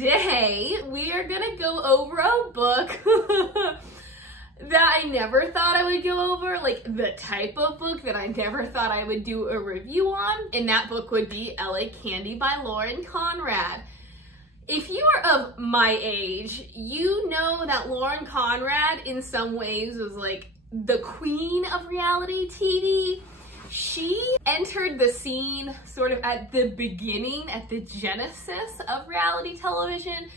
today we are gonna go over a book that I never thought I would go over, like the type of book that I never thought I would do a review on, and that book would be LA Candy by Lauren Conrad. If you are of my age, you know that Lauren Conrad in some ways was like the queen of reality TV. She entered the scene sort of at the beginning, at the genesis of reality television.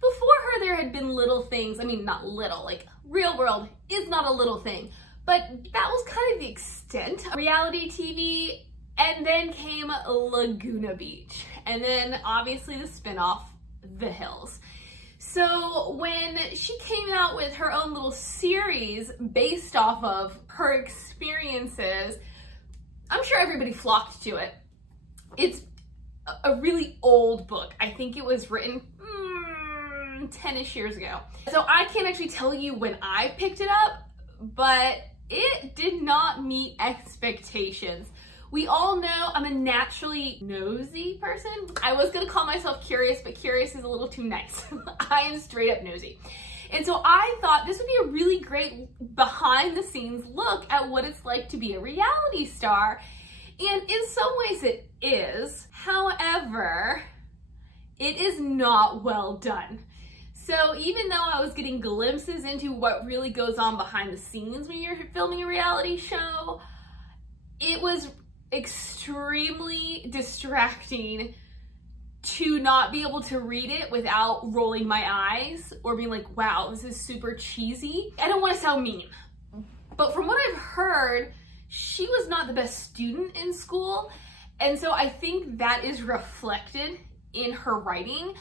Before her, there had been little things. I mean, not little, like Real World is not a little thing, but that was kind of the extent of reality TV. And then came Laguna Beach. And then obviously the spinoff, The Hills. So when she came out with her own little series based off of her experiences, I'm sure everybody flocked to it. It's a really old book. I think it was written 10-ish years ago. So I can't actually tell you when I picked it up, but it did not meet expectations. We all know I'm a naturally nosy person. I was gonna call myself curious, but curious is a little too nice. I am straight up nosy. And so I thought this would be a really great behind the scenes look at what it's like to be a reality star. And in some ways it is. However, it is not well done. So even though I was getting glimpses into what really goes on behind the scenes when you're filming a reality show, it was extremely distracting to not be able to read it without rolling my eyes or being like, wow, this is super cheesy. I don't want to sound mean, but from what I've heard, she was not the best student in school. And so I think that is reflected in her writing.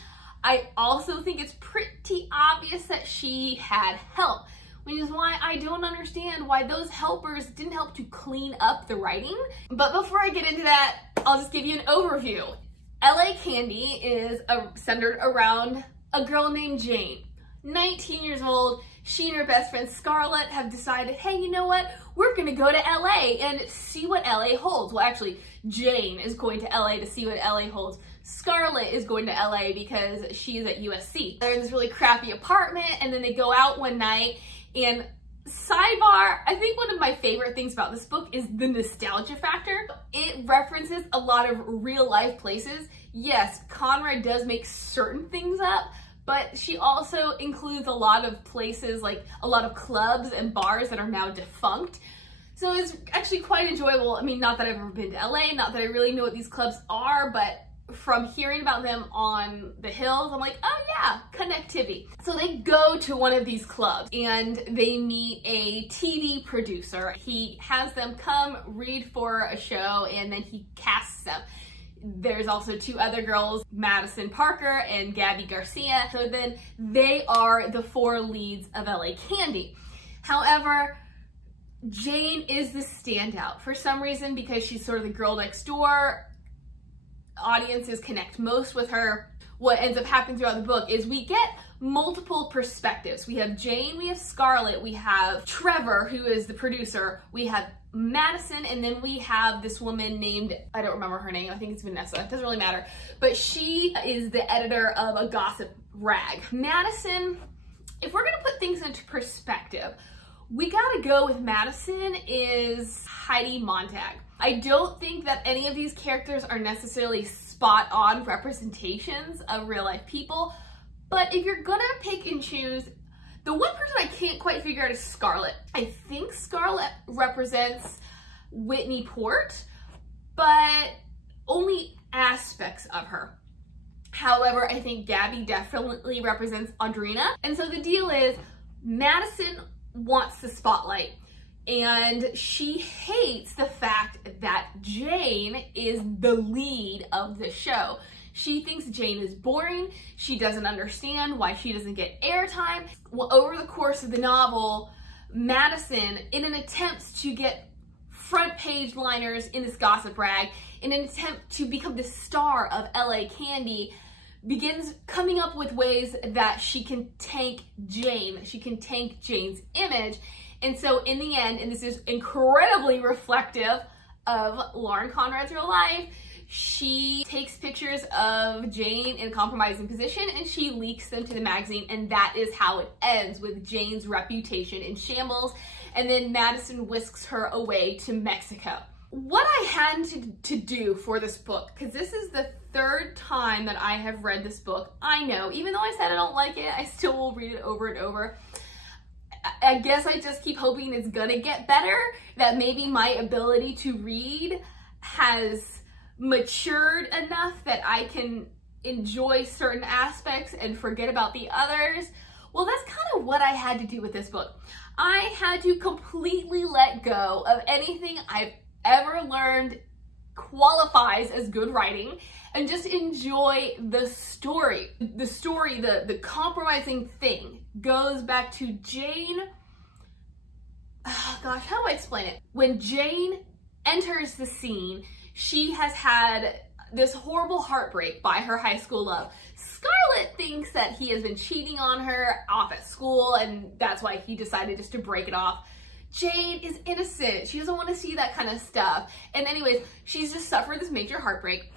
I also think it's pretty obvious that she had help, which is why I don't understand why those helpers didn't help to clean up the writing. But before I get into that, I'll just give you an overview. LA Candy is centered around a girl named Jane, 19 years old. She and her best friend Scarlett have decided, hey, you know what? We're gonna go to LA and see what LA holds. Well, actually, Jane is going to LA to see what LA holds. Scarlett is going to LA because she is at USC. They're in this really crappy apartment, and then they go out one night. And sidebar, I think one of my favorite things about this book is the nostalgia factor. It references a lot of real life places. Yes, Conrad does make certain things up, but she also includes a lot of places, like a lot of clubs and bars that are now defunct. So it's actually quite enjoyable. I mean, not that I've ever been to LA, not that I really know what these clubs are, but from hearing about them on The Hills, I'm like, oh yeah, connectivity. So they go to one of these clubs and they meet a TV producer. He has them come read for a show and then he casts them. There's also two other girls, Madison Parker and Gabby Garcia. So then they are the four leads of LA Candy. However, Jane is the standout for some reason because she's sort of the girl next door. Audiences connect most with her. What ends up happening throughout the book is we get multiple perspectives. We have Jane, we have Scarlett, we have Trevor, who is the producer, we have Madison, and then we have this woman named, I don't remember her name, I think it's Vanessa, it doesn't really matter, but she is the editor of a gossip rag. Madison, if we're gonna put things into perspective, we gotta go with Madison is Heidi Montag. I don't think that any of these characters are necessarily spot on representations of real life people, but if you're gonna pick and choose, the one person I can't quite figure out is Scarlett. I think Scarlett represents Whitney Port, but only aspects of her. However, I think Gabby definitely represents Audrina. And so the deal is Madison wants the spotlight. And she hates the fact that Jane is the lead of the show. She thinks Jane is boring. She doesn't understand why she doesn't get airtime. Well, over the course of the novel, Madison, in an attempt to get front page liners in this gossip rag, in an attempt to become the star of LA Candy, begins coming up with ways that she can tank Jane. She can tank Jane's image. And so in the end, and this is incredibly reflective of Lauren Conrad's real life, she takes pictures of Jane in a compromising position and she leaks them to the magazine, and that is how it ends, with Jane's reputation in shambles. And then Madison whisks her away to Mexico. What I had to do for this book, because this is the third time that I have read this book. I know, even though I said I don't like it, I still will read it over and over. I guess I just keep hoping it's gonna get better, that maybe my ability to read has matured enough that I can enjoy certain aspects and forget about the others. Well, that's kind of what I had to do with this book. I had to completely let go of anything I've ever learned qualifies as good writing and just enjoy the story. The story, the compromising thing goes back to Jane. Oh gosh, how do I explain it? When Jane enters the scene, she has had this horrible heartbreak by her high school love. Scarlett thinks that he has been cheating on her off at school, and that's why he decided just to break it off. Jane is innocent. She doesn't want to see that kind of stuff. And anyways, she's just suffered this major heartbreak.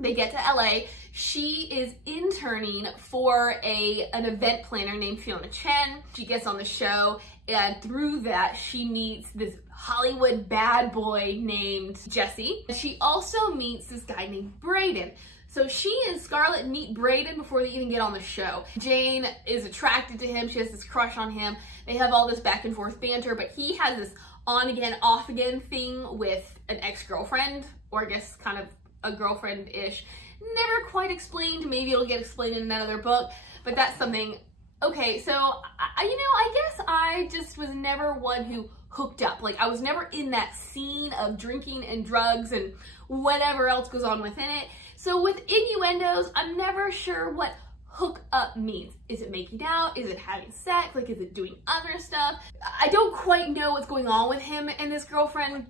They get to LA. She is interning for an event planner named Fiona Chen. She gets on the show, and through that, she meets this Hollywood bad boy named Jesse. She also meets this guy named Braden. So she and Scarlett meet Braden before they even get on the show. Jane is attracted to him. She has this crush on him. They have all this back and forth banter, but he has this on again, off again thing with an ex-girlfriend, or I guess kind of a girlfriend-ish. Never quite explained. Maybe it'll get explained in another book, but that's something. Okay, so I guess I just was never one who hooked up. Like, I was never in that scene of drinking and drugs and whatever else goes on within it. So with innuendos, I'm never sure what hook up means. Is it making out? Is it having sex? Like, is it doing other stuff? I don't quite know what's going on with him and his girlfriend.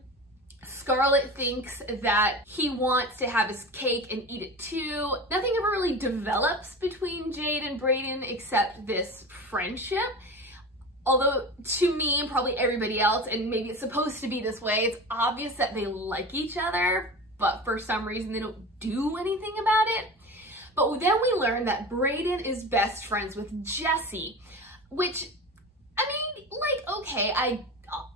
Scarlett thinks that he wants to have his cake and eat it too. Nothing ever really develops between Jade and Braden except this friendship. Although to me and probably everybody else, and maybe it's supposed to be this way, it's obvious that they like each other, but for some reason they don't do anything about it. But then we learn that Braden is best friends with Jesse, which, I mean, like, okay,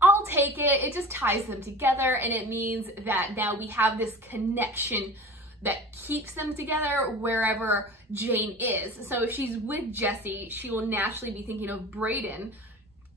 I'll take it. It just ties them together, and it means that now we have this connection that keeps them together wherever Jane is. So if she's with Jesse, she will naturally be thinking of Braden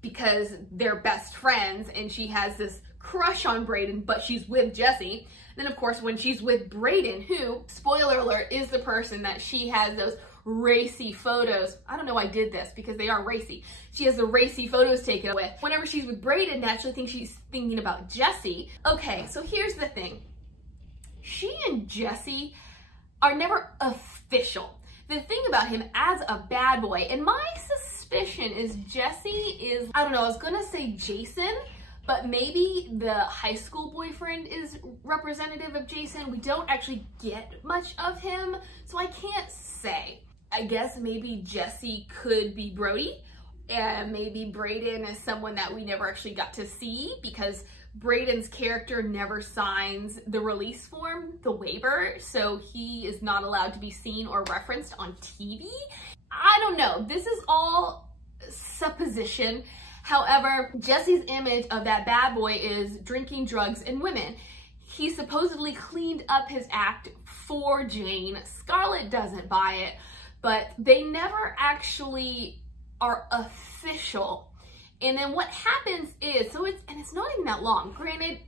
because they're best friends, and she has this crush on Braden, but she's with Jesse. Then of course, when she's with Braden, who, spoiler alert, is the person that she has those racy photos. I don't know why I did this because they are racy. She has the racy photos taken with. Whenever she's with Braden, naturally thinks she's thinking about Jesse. Okay, so here's the thing. She and Jesse are never official. The thing about him as a bad boy, and my suspicion is Jesse is, I don't know, I was gonna say Jason, but maybe the high school boyfriend is representative of Jason. We don't actually get much of him, so I can't say. I guess maybe Jesse could be Brody, and maybe Braden is someone that we never actually got to see because Braden's character never signs the release form, the waiver, so he is not allowed to be seen or referenced on TV. I don't know. This is all supposition. However, Jesse's image of that bad boy is drinking, drugs, and women. He supposedly cleaned up his act for Jane. Scarlett doesn't buy it, but they never actually are official. And then what happens is, it's not even that long. Granted,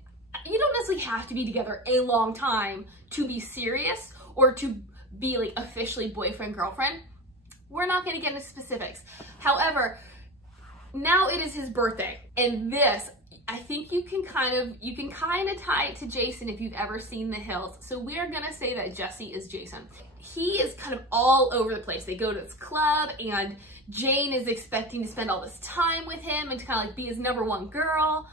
you don't necessarily have to be together a long time to be serious or to be like officially boyfriend, girlfriend. We're not gonna get into specifics. However, now it is his birthday, and this, I think you can kind of tie it to Jason if you've ever seen The Hills. So we are gonna say that Jesse is Jason. He is kind of all over the place. They go to this club, and Jane is expecting to spend all this time with him and to kind of like be his #1 girl,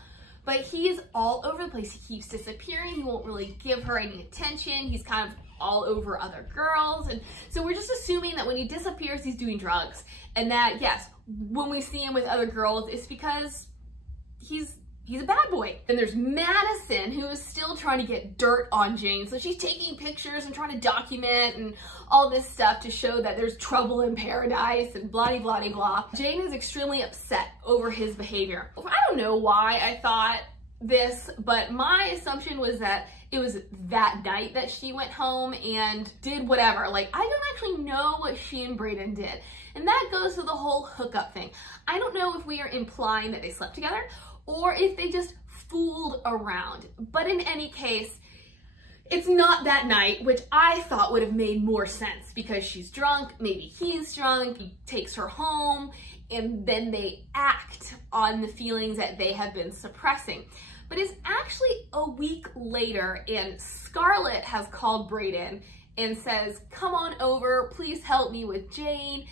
but he is all over the place. He keeps disappearing. He won't really give her any attention. He's kind of all over other girls, and so we're just assuming that when he disappears, he's doing drugs, and that yes, when we see him with other girls, it's because he's he's a bad boy. And there's Madison, who is still trying to get dirt on Jane. So she's taking pictures and trying to document and all this stuff to show that there's trouble in paradise and blah, blah, blah, blah. Jane is extremely upset over his behavior. I don't know why I thought this, but my assumption was that it was that night that she went home and did whatever. Like, I don't actually know what she and Brayden did. And that goes to the whole hookup thing. I don't know if we are implying that they slept together or if they just fooled around. But in any case, it's not that night, which I thought would have made more sense because she's drunk, maybe he's drunk, he takes her home, and then they act on the feelings that they have been suppressing. But it's actually a week later and Scarlett has called Brayden and says, come on over, please help me with Jane.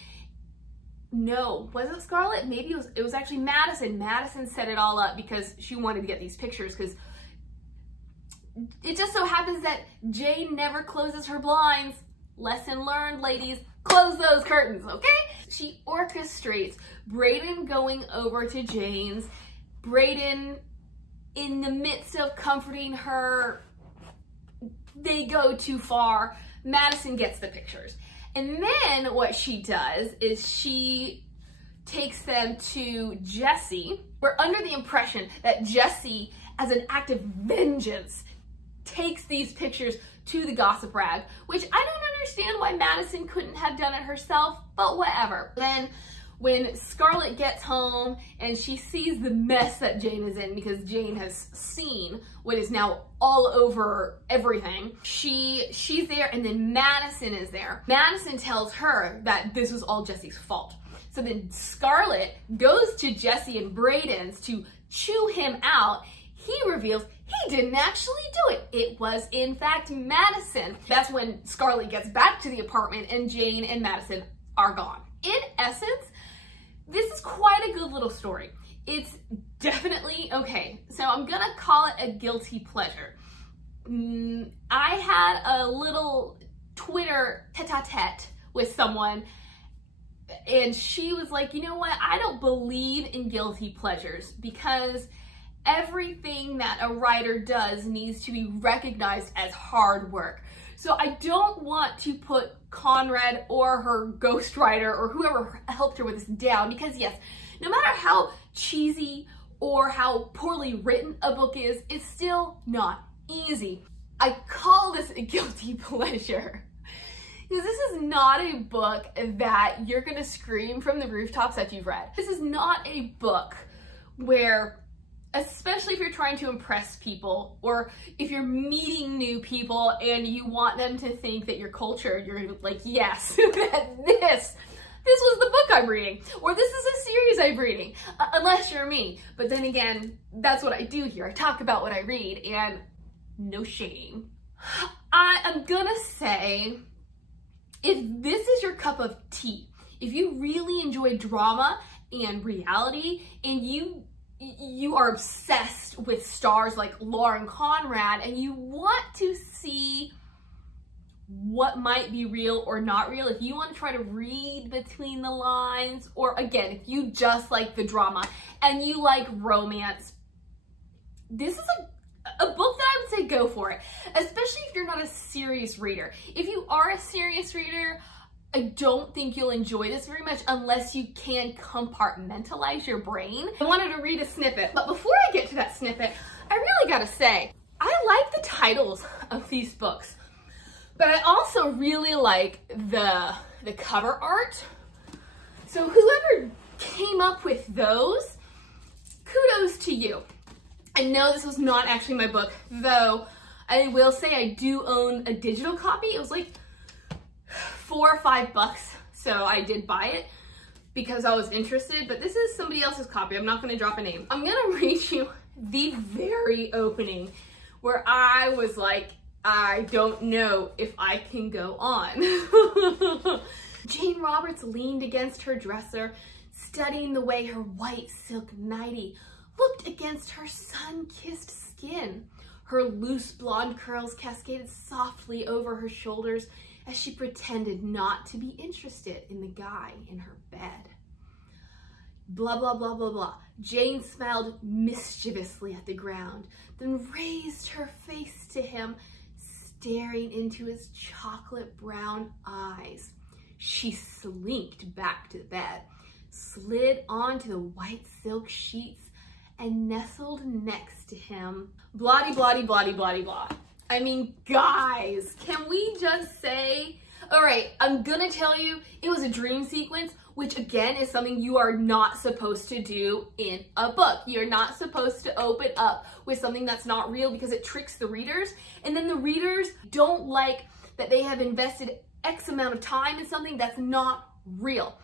No, was it Scarlett? Maybe it was actually Madison. Madison set it all up because she wanted to get these pictures because it just so happens that Jane never closes her blinds. Lesson learned, ladies. Close those curtains, okay? She orchestrates Brayden going over to Jane's. Brayden, in the midst of comforting her, they go too far. Madison gets the pictures. And then what she does is she takes them to Jesse. We're under the impression that Jesse, as an act of vengeance, takes these pictures to the gossip rag, which I don't understand why Madison couldn't have done it herself, but whatever. Then when Scarlett gets home and she sees the mess that Jane is in, because Jane has seen what is now all over everything, she's there, and then Madison is there. Madison tells her that this was all Jesse's fault. So then Scarlett goes to Jesse and Brayden's to chew him out. He reveals he didn't actually do it. It was, in fact, Madison. That's when Scarlett gets back to the apartment and Jane and Madison are gone. In essence, this is quite a good little story. It's definitely, okay, so I'm gonna call it a guilty pleasure. I had a little Twitter tete-a-tete with someone and she was like, you know what, I don't believe in guilty pleasures because everything that a writer does needs to be recognized as hard work. So I don't want to put Conrad or her ghostwriter or whoever helped her with this down because yes, no matter how cheesy or how poorly written a book is, it's still not easy. I call this a guilty pleasure because this is not a book that you're gonna scream from the rooftops that you've read. This is not a book where, especially if you're trying to impress people or if you're meeting new people and you want them to think that you're cultured, you're like, yes, this was the book I'm reading, or this is a series I'm reading, unless you're me. But then again, that's what I do here. I talk about what I read and no shame. I'm gonna say, if this is your cup of tea, if you really enjoy drama and reality and you are obsessed with stars like Lauren Conrad and you want to see what might be real or not real, if you want to try to read between the lines, or again, if you just like the drama and you like romance, this is a book that I would say go for it, especially if you're not a serious reader. If you are a serious reader, I don't think you'll enjoy this very much unless you can compartmentalize your brain. I wanted to read a snippet, but before I get to that snippet, I really gotta say, I like the titles of these books, but I also really like the cover art. So whoever came up with those, kudos to you. I know this was not actually my book, though I will say I do own a digital copy. It was like $4 or $5, so I did buy it because I was interested, but this is somebody else's copy. I'm not gonna drop a name. I'm gonna read you the very opening where I was like, I don't know if I can go on. Jane Roberts leaned against her dresser, studying the way her white silk nightie looked against her sun-kissed skin. Her loose blonde curls cascaded softly over her shoulders as she pretended not to be interested in the guy in her bed. blah, blah, blah, blah, blah. Jane smiled mischievously at the ground, then raised her face to him, staring into his chocolate brown eyes. She slinked back to the bed, slid onto the white silk sheets, and nestled next to him. Blah-de, blah-de, blah-de, blah-de, blah. I mean, guys, can we just say, all right, I'm gonna tell you, it was a dream sequence, which again is something you are not supposed to do in a book. You're not supposed to open up with something that's not real because it tricks the readers. And then the readers don't like that they have invested X amount of time in something that's not real.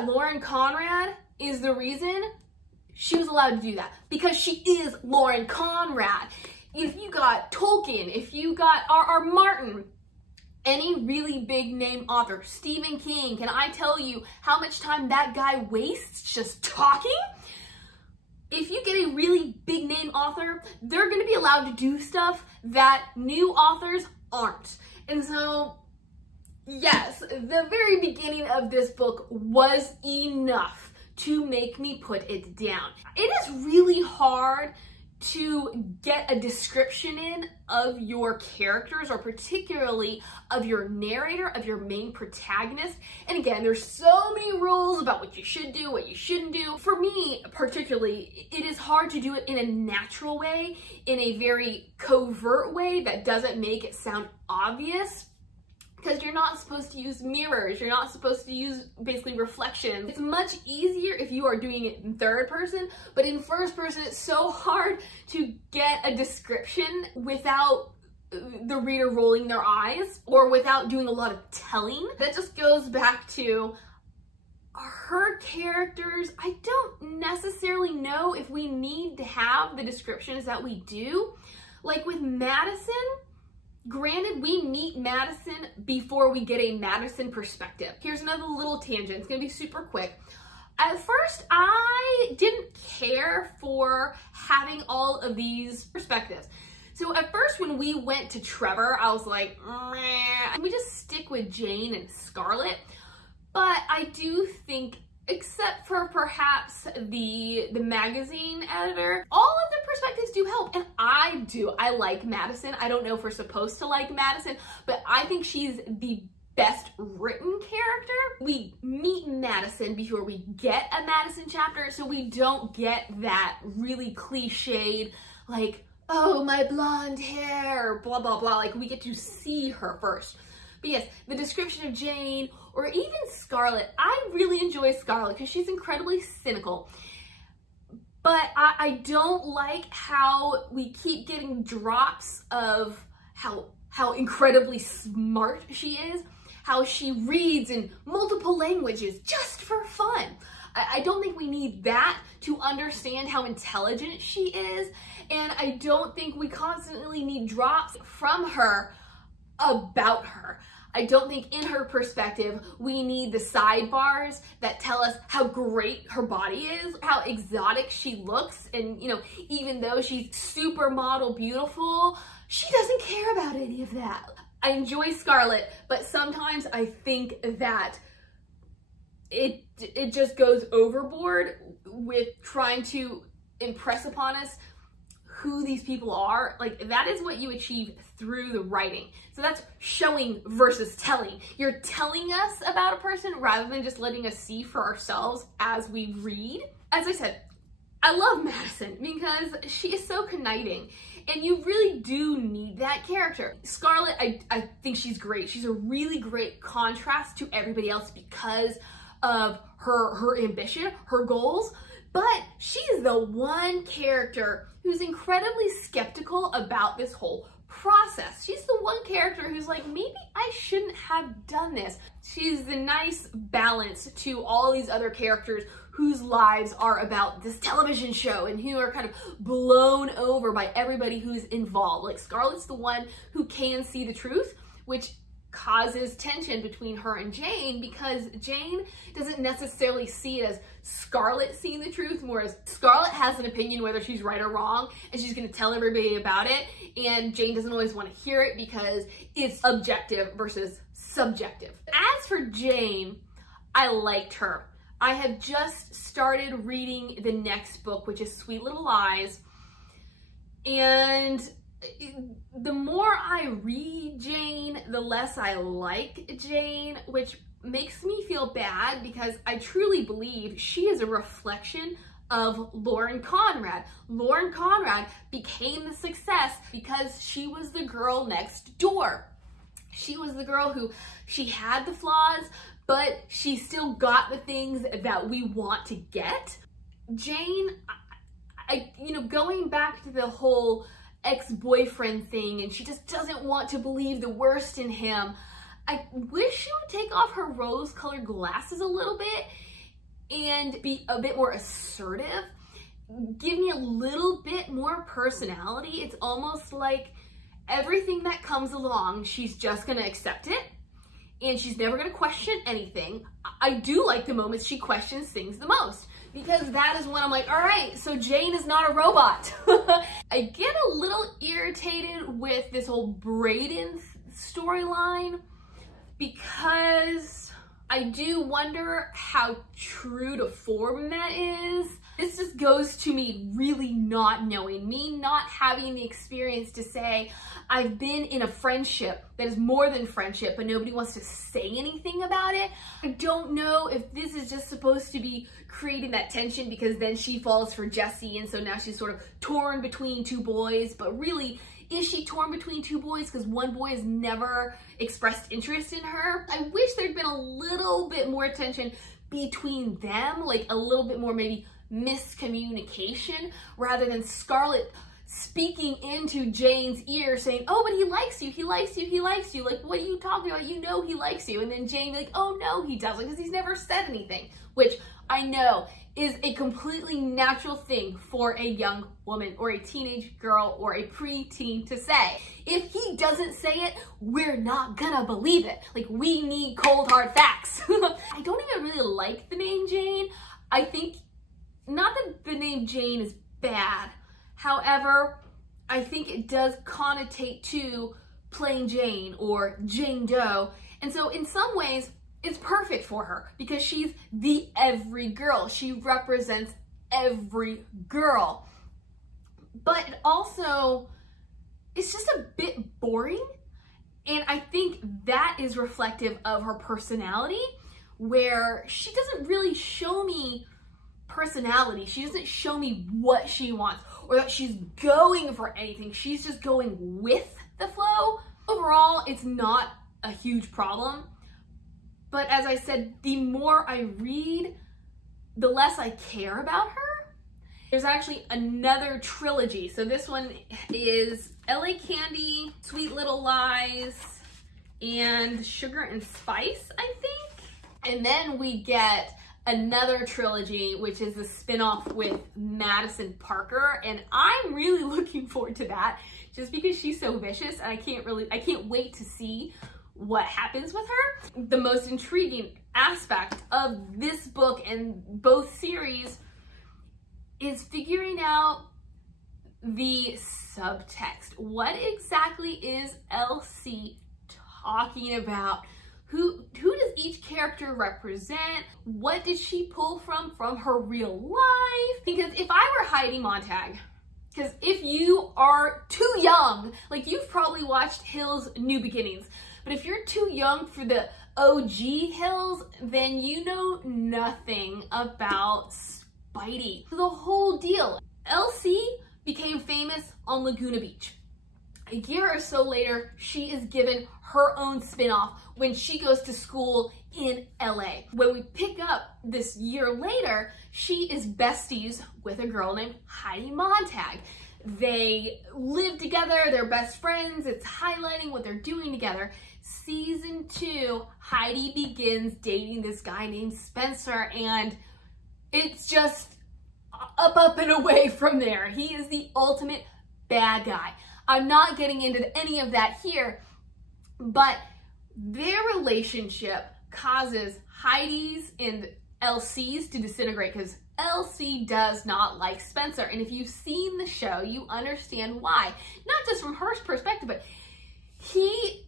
Lauren Conrad is the reason she was allowed to do that, because she is Lauren Conrad. If you got Tolkien, if you got R.R. Martin, any really big name author, Stephen King, can I tell you how much time that guy wastes just talking? If you get a really big name author, they're gonna be allowed to do stuff that new authors aren't. And so, yes, the very beginning of this book was enough to make me put it down. It is really hard to get a description in of your characters, or particularly of your narrator, of your main protagonist. And again, there's so many rules about what you should do, what you shouldn't do. For me, particularly, it is hard to do it in a natural way, in a very covert way that doesn't make it sound obvious. Because you're not supposed to use mirrors, you're not supposed to use basically reflections. It's much easier if you are doing it in third person, but in first person it's so hard to get a description without the reader rolling their eyes or without doing a lot of telling. That just goes back to her characters. I don't necessarily know if we need to have the descriptions that we do. Like with Madison, granted, we meet Madison before we get a Madison perspective. Here's another little tangent. It's gonna be super quick. At first, I didn't care for having all of these perspectives. So at first, when we went to Trevor, I was like, meh, we just stick with Jane and Scarlet. But I do think, except for perhaps the magazine editor, all of the perspectives do help. And I do. I like Madison. I don't know if we're supposed to like Madison, but I think she's the best written character. We meet Madison before we get a Madison chapter, so we don't get that really cliched, like, oh, my blonde hair, blah, blah, blah. Like, we get to see her first. But yes, the description of Jane, or even Scarlet, I really enjoy Scarlet because she's incredibly cynical. But I don't like how we keep getting drops of how incredibly smart she is, how she reads in multiple languages just for fun. I don't think we need that to understand how intelligent she is, and I don't think we constantly need drops from her about her. I don't think in her perspective, we need the sidebars that tell us how great her body is, how exotic she looks. And, you know, even though she's supermodel beautiful, she doesn't care about any of that. I enjoy Scarlet, but sometimes I think that it just goes overboard with trying to impress upon us who these people are. Like, that is what you achieve through the writing. So that's showing versus telling. You're telling us about a person rather than just letting us see for ourselves as we read. As I said, I love Madison because she is so conniving, and you really do need that character. Scarlet, I think she's great. She's a really great contrast to everybody else because of her ambition, her goals. But she's the one character who's incredibly skeptical about this whole process. She's the one character who's like, maybe I shouldn't have done this. She's the nice balance to all these other characters whose lives are about this television show and who are kind of blown over by everybody who's involved. Like, Scarlet's the one who can see the truth, which causes tension between her and Jane, because Jane doesn't necessarily see it as Scarlet seeing the truth, more as Scarlet has an opinion whether she's right or wrong, and she's going to tell everybody about it, and Jane doesn't always want to hear it because it's objective versus subjective. As for Jane, I liked her. I have just started reading the next book, which is Sweet Little Lies. And the more I read Jane, the less I like Jane, which makes me feel bad because I truly believe she is a reflection of Lauren Conrad. Lauren Conrad became the success because she was the girl next door. She was the girl who, she had the flaws, but she still got the things that we want to get. Jane, you know, going back to the whole ex-boyfriend thing, and she just doesn't want to believe the worst in him. I wish she would take off her rose-colored glasses a little bit and be a bit more assertive. Give me a little bit more personality. It's almost like everything that comes along, she's just gonna accept it, and she's never gonna question anything. I do like the moments she questions things the most, because that is when I'm like, all right, so Jane is not a robot. I get a little irritated with this whole Brayden storyline because I do wonder how true to form that is. This just goes to me really not knowing, me not having the experience to say, I've been in a friendship that is more than friendship, but nobody wants to say anything about it. I don't know if this is just supposed to be creating that tension because then she falls for Jesse, and so now she's sort of torn between two boys, but really, is she torn between two boys because one boy has never expressed interest in her? I wish there'd been a little bit more tension between them, like a little bit more maybe miscommunication, rather than Scarlett speaking into Jane's ear saying, oh, but he likes you, he likes you, he likes you. Like, what are you talking about? You know he likes you. And then Jane like, oh no, he doesn't, because he's never said anything, which I know is a completely natural thing for a young woman or a teenage girl or a preteen to say. If he doesn't say it, we're not gonna believe it. Like, we need cold hard facts. I don't even really like the name Jane. I think, not that the name Jane is bad, however, I think it does connotate to plain Jane or Jane Doe. And so in some ways, it's perfect for her because she's the every girl. She represents every girl. But also, it's just a bit boring. And I think that is reflective of her personality, where she doesn't really show me personality. She doesn't show me what she wants or that she's going for anything. She's just going with the flow. Overall, it's not a huge problem. But as I said, the more I read, the less I care about her. There's actually another trilogy. So this one is LA Candy, Sweet Little Lies, and Sugar and Spice, I think. And then we get another trilogy, which is a spin-off with Madison Parker. And I'm really looking forward to that just because she's so vicious, and I can't wait to see what happens with her. The most intriguing aspect of this book and both series is figuring out the subtext. What exactly is Elsie talking about? Who does each character represent? What did she pull from her real life? Because if I were Heidi Montag, because if you are too young, like you've probably watched Hills New Beginnings, but if you're too young for the OG Hills, then you know nothing about Spidey. The whole deal. Elsie became famous on Laguna Beach. A year or so later, she is given her own spin-off when she goes to school in LA. When we pick up this year later, she is besties with a girl named Heidi Montag. They live together, they're best friends, it's highlighting what they're doing together. Season 2, Heidi begins dating this guy named Spencer, and it's just up and away from there. He is the ultimate bad guy. I'm not getting into any of that here, but their relationship causes Heidi's and Elsie's to disintegrate because Elsie does not like Spencer. And if you've seen the show, you understand why. Not just from her perspective, but he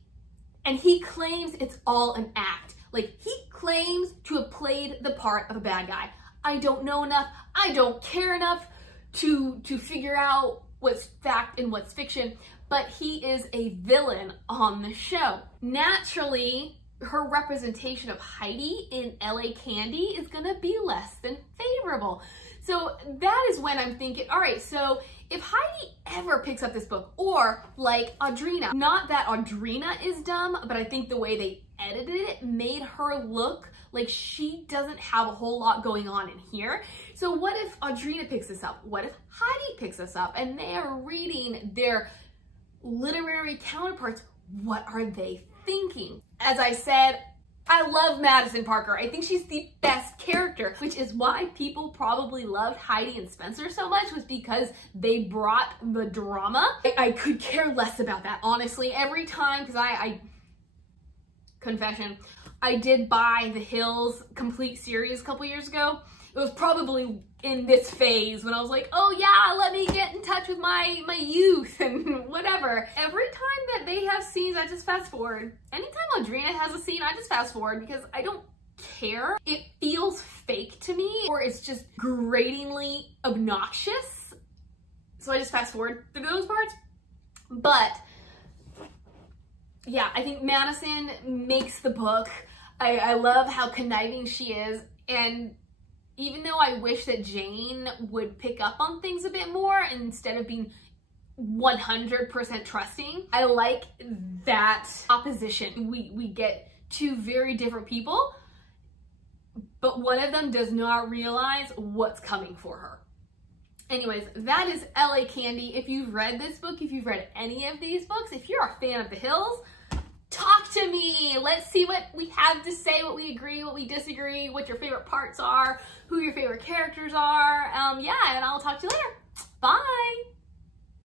claims it's all an act. Like, he claims to have played the part of a bad guy. I don't know enough, I don't care enough to figure out what's fact and what's fiction, but he is a villain on the show. Naturally, her representation of Heidi in LA Candy is gonna be less than favorable. So that is when I'm thinking, all right, so if Heidi ever picks up this book, or like Audrina, not that Audrina is dumb, but I think the way they edited it made her look like she doesn't have a whole lot going on in here. So what if Audrina picks this up? What if Heidi picks this up and they are reading their literary counterparts? What are they thinking? As I said, I love Madison Parker. I think she's the best character, which is why people probably loved Heidi and Spencer so much, was because they brought the drama. I could care less about that, honestly. Every time, because confession, I did buy the Hills complete series a couple years ago. It was probably in this phase when I was like, oh yeah, let me get in touch with my youth and whatever. Every time that they have scenes, I just fast forward. Anytime Audrina has a scene, I just fast forward because I don't care. It feels fake to me, or it's just gratingly obnoxious. So I just fast forward through those parts. But yeah, I think Madison makes the book. I love how conniving she is, and even though I wish that Jane would pick up on things a bit more instead of being 100% trusting, I like that opposition. We get two very different people, but one of them does not realize what's coming for her. Anyways, that is LA Candy. If you've read this book, if you've read any of these books, if you're a fan of the Hills, talk to me. Let's see what we have to say, what we agree, what we disagree, what your favorite parts are, who your favorite characters are. Yeah, and I'll talk to you later. Bye.